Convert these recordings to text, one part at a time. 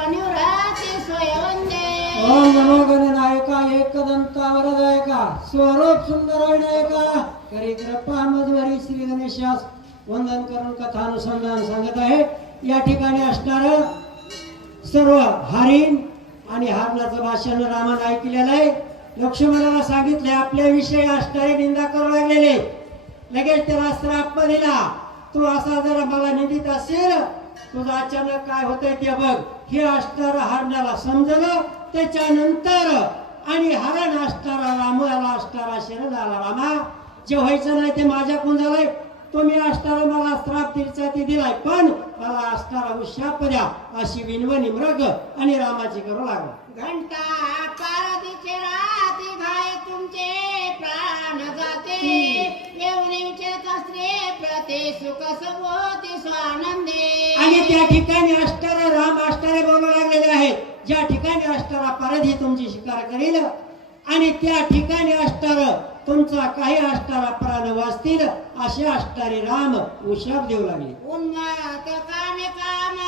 पनिवराती सोयवंदे ओम नमो गणनायका एकदंता वरदायका स्वरूप सुंदर विनायका करी कृपा मधुवरी श्री गणेशास वंदन करून कथा अनुसंधान सांगत आहे। या ठिकाणी असणार सर्व हरिण आणि हरणाचं भाषण रामाने ऐकलेलं आहे। लक्ष्मणाला सांगितले आपल्याविषयी असणारी निंदा करू लागलेले, लगेच त्याला श्राप दिला, तू असा जर मला निंदित असेल तुझं अचानक काय होतंय ते बघ। हे असणार हरणाला समजलं, त्याच्यानंतर आणि हरण असणारा रामाला असणारा शरण आला, रामा जे व्हायचं नाही ते माझ्याकडून झालंय, तुम्ही असणारा मला श्राप ती दिलाय, पण मला असणारा उशाप द्या अशी विनवणी मृग आणि रामाची करू लागला। घंटा पारदीचे राती घाय तुमचे प्राण जाते येऊनी विचरत असले प्रते सुख सभोती स्वानंदे। आणि त्या ठिकाणी असणारे राम असणारे बोलू लागलेले आहेत, ज्या ठिकाणी असणारा पारधी तुमची शिकार करील आणि त्या ठिकाणी असणार तुमचा काही असणारा प्राण वाचतील असे असणारे राम उशाप देऊ लागले। उन्माद कामे काम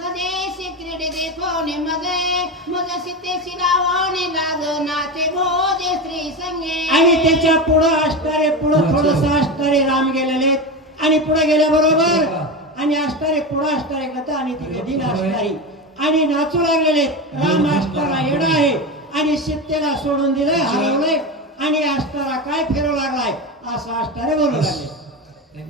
गदेशी क्रीडे देखोने मगे मग सीतेशी लावणे लाग नाते भोजे स्त्री संगे। आणि त्याच्या पुढे असणारे थोडस असणारे राम गेलेले आणि पुढे गेल्याबरोबर आणि असणारे पुढे असणारे कथा आणि तिथे दिन असणारी आणि नाचू लागलेले। राम असणारा येडा आहे आणि सीतेला सोडून दिलंय, हरवलंय आणि असणारा काय फिरू लागलाय असं असणारे बोलू लागले।